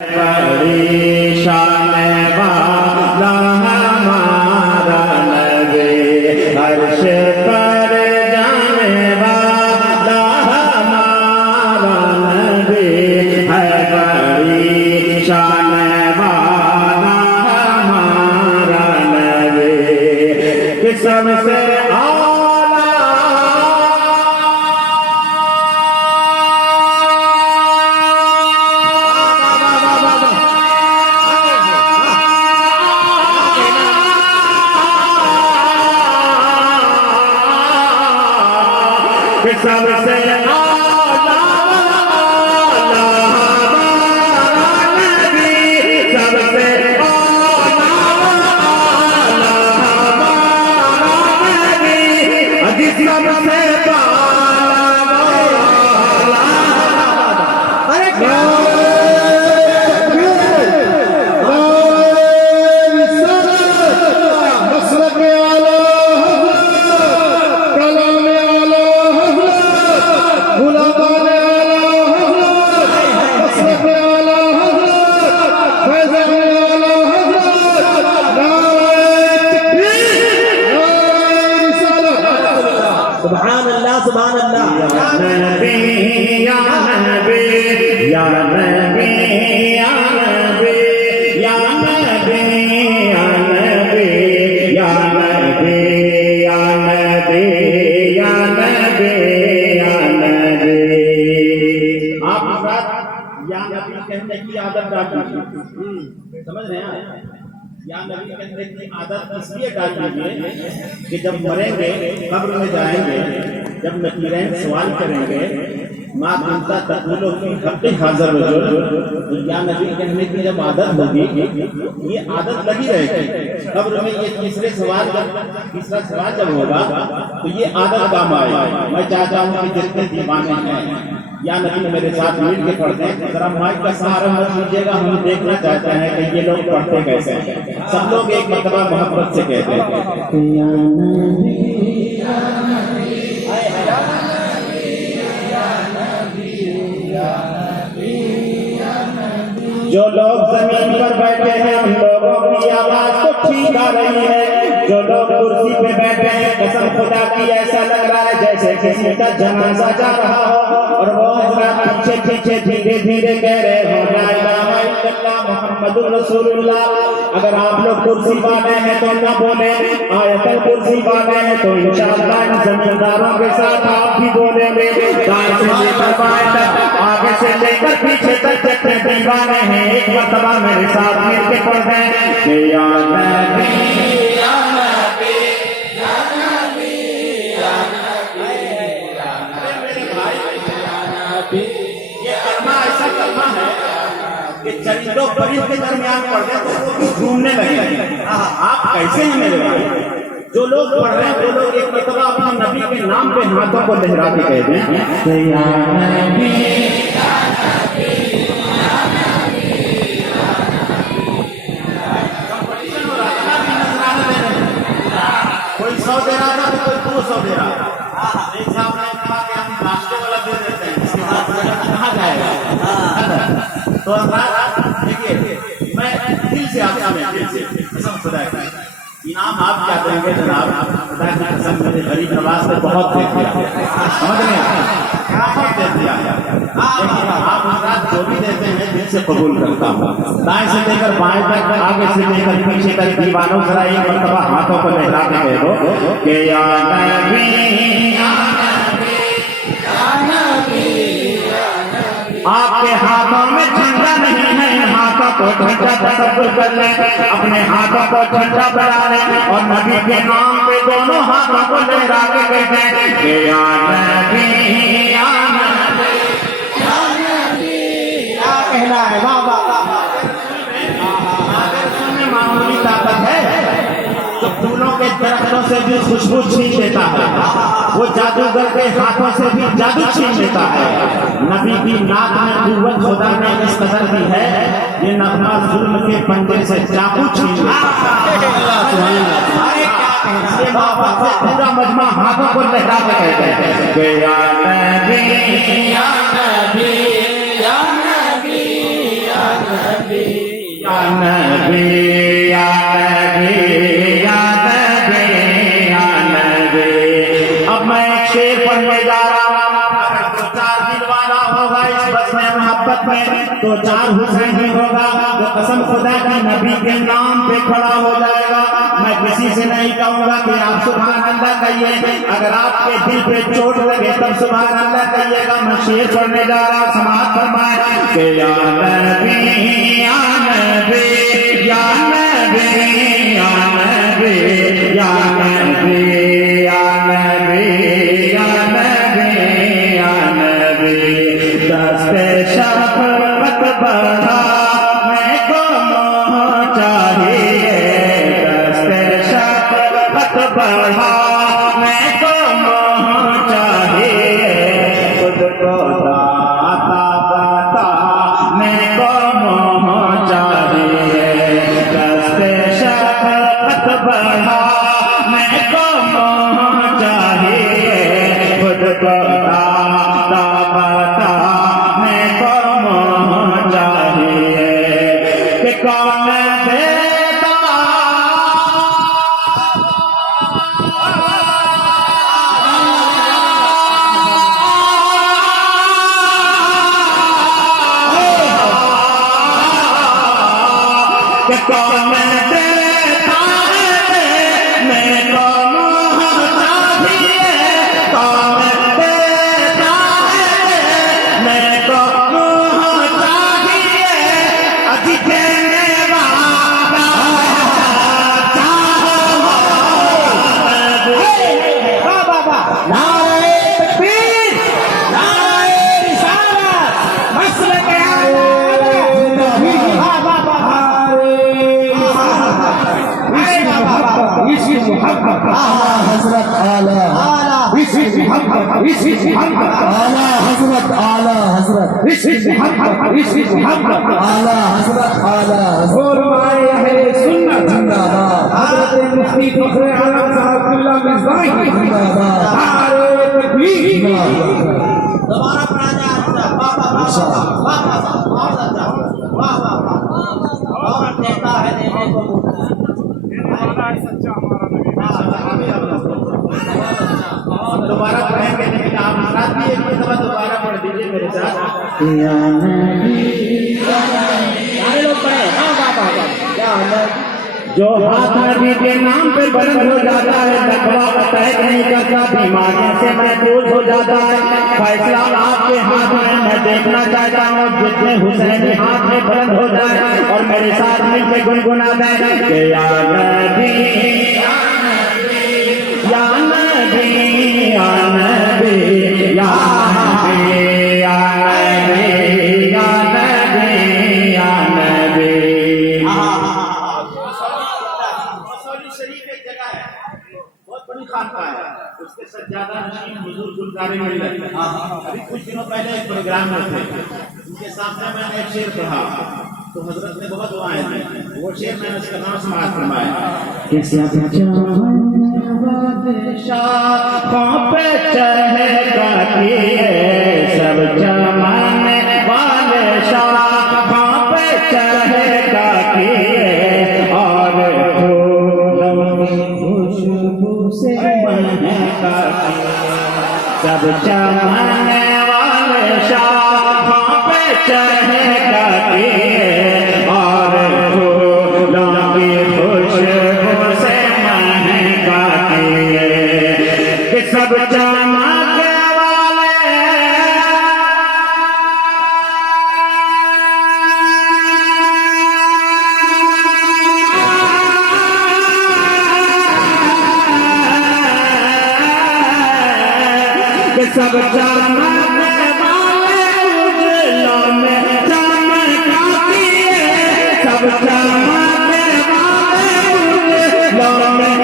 बड़ी शान वाला हमारा नबी, अर्श पर जाने वाला हमारा नबी है। बड़ी शान वाला हमारा नबी, कि सबसे सबसे आला नबी, सबसे आला नबी, अजी सबसे सुभान अल्लाह सुभान अल्लाह। या नबी या नबी या नबी या नबी या नबी या नबी या नबी या नबी या नबी या नबी। आप या नबी कहने की आदत डाली, समझ रहे हैं? या नबी कहने की आदत इसलिए डाली है कि जब मरेंगे, कब्र में जाएंगे, जब नकीरैन सवाल करेंगे, माँ बनता तकूलो की हक़्क़े हाज़िर वजूद, तो या नबी कहने की जब आदत होगी, ये आदत लगी रहेगी। कब्र में ये तीसरा सवाल जब होगा तो ये आदत काम आएगी। मैं चाहता हूँ कि जितने दीवाने हैं या नबी मेरे साथ मिल के पढ़ते हैं, जरा माइक का सहारा मत लीजिएगा, हम देखना चाहते हैं कि ये लोग पढ़ते कैसे हैं। सब लोग एक मर्तबा मोहब्बत से कहते हैं या नबी या नबी या नबी या नबी या नबी। जो लोग जमीन पर बैठे हैं उन लोगों की आवाज तो ठीक आ रही है, जो लोग कुर्सी पे बैठे हैं कसम खुदा की ऐसा लग रहा है जैसे किसी का जनाजा जा रहा हो, और वो पीछे पीछे धीरे धीरे कह रहे हो ला इलाहा इल्लल्लाह मुहम्मदुर रसूलुल्लाह। अगर आप लोग कुर्सी वाले हैं तो न बोले, आयतल कुर्सी वाले हैं तो इंशाअल्लाह इन जमींदारों के साथ आप भी बोलेंगे। दाएं से लेकर बाएं तक, आगे से लेकर पीछे तक जितने दीवाने हैं एक मर्तबा मेरे साथ मिलके पढ़ दें या नबी या नबी या नबी या नबी या नबी। ये कलमा ऐसा कलमा है कि चरिंदों परिंदों के दरमियान पढ़ दे तो वो भी घूमने लगे। आप कैसे हैं मेरे भाई? जो लोग पढ़ रहे हैं वो लोग एक मर्तबा अपने नबी के नाम पे हाथों को लहरा के कहते हैं या नबी या नबी या नबी या नबी। कोई 100 दे रहा था तो कोई 200 दे रहा था। एक साहब ने कहा कि हम नाश्ते वाला दे देते हैं, इसके बाद कहाँ जाएगा? तो देखिए मैं दिल से आपका मैं दिल से कसम खुदा की इनाम आप क्या देंगे जनाब? खुदा की कसम मेरे गरीब नवाज ने बहुत दे दिया, समझ रहे हैं? बहुत दे दिया। लेकिन आप हजरात जो भी देते हैं दिल से कबूल करता हूँ। दाएं से लेकर बाएं तक, आगे से लेकर पीछे तक दीवानों जरा एक मर्तबा हाथों को लहरा के कह दो कि या नबी या नबी या नबी या नबी। आपके हाथों में झंडा नहीं है, इन हाथों को झंडा तसव्वुर कर लें, अपने हाथों को झंडा बना लें और नबी के नाम पे दोनों हाथों को लहरा के कहते हैं कि या नबी या नबी या नबी। क्या कहना है? वाह वाह वाह। में मामूली ताकत है जो फूलों के दरख्तों से भी खुशबू छीन लेता है, वो जादूगर के हाथों से भी जादू छीन लेता है। नबी की नाक में कुव्वत खुदा ने इस कदर दी है, ये नगमा जुल्म के पंजे से चाकू छीन लेता है। पूरा मजमा हाथों को लहरा के कहते हैं या नबी या नबी या नबी या नबी। या नबी या नबी या नबी या नबी। अब मैं एक शेर पढ़ने जा रहा हूँ। अगर दो चार दिल वाला होगा इस बस में मोहब्बत में तो चार हुसैन ही होगा जो कसम खुदा की नबी के नाम पे खड़ा हो जाएगा। मैं किसी से नहीं कहूंगा कि आप सुभान अल्लाह कहिए, अगर आपके दिल पे चोट लगे तब सुभान अल्लाह कहिएगा। मैं शेर पढ़ने जा रहा हूँ, समाअत फरमाए कि या नबी या नबी या नबी या नबी या नबी या नबी या नबी या नबी। दस्ते शफ़क़त बढ़ा मैं को मोह चाहिए, दस्ते शफ़क़त बढ़ा मैं को मोह चाहिए। खुद को दाता बता मैं को मोह चाहिए, दस्ते शफ़क़त बढ़ा मैं को मोह चाहिए। खुद को दाता बता मैं को मोह चाहिए कि कौन देता कि कौन देता है मैं को मोह चाहिए। कौन देता है मैं को मोह चाहिए। अति देने वाला चाहो नारे तकबीर, नारे रिसालत, मसलक आला। वाह वाह वाह। आला हजरत आला, आला हजरत आला हजरत, आला हजरत आला सुन्नत जिंदाबाद, हज़रत मुफ्ती फखर आलम साहब बिल्ला मिज़बाही जिंदाबाद। नारे तकबीर। दोबारा पढ़ा जाए वाह वाह वाह वाह वाह वाह वाह वाह। और देता है देने को दोबारा पढ़ेंगे लेकिन आप साथ भी एक दफा दोबारा पढ़ दीजिए मेरे साथ। सारे लोग पढ़े हाँ वाह वाह वाह। क्या जो हाथ नबी के नाम पे बुलंद हो जाता है, तकवा अटैक नहीं करता, बीमारियों से महफूज हो जाता है। फैसला आपके हाथ में। मैं देखना चाहता हूँ जितने हुसैनी हाथ में बुलंद हो जाए और मेरे साथ मिलकर गुनगुना जाए कि या नबी या नबी या नबी या नबी या नबी या नबी या नबी। मसौली शरीफ एक जगह है, बहुत बड़ी खानका है, उसके सज्जादा नशीन हुजूर गुलज़ारे मिल रहे। अभी कुछ दिनों पहले एक प्रोग्राम में थे, उनके सामने मैंने एक शेर पढ़ा तो हजरत ने बहुत दुआएं दी। वो शेर मैंने उसका नाम समाअत फरमाया कि सब शाखों पे चहका किए, सब चमन वाले शाखों पे चहका किए और खुशबू से महका किए। सब चमन वाले शाखों पे चहका किए और फूलों की खुशबू से महका किए कि सब चमक वाले कि सब चमक वाले उजलों में चमका किए। सब चमक वाले उजलों में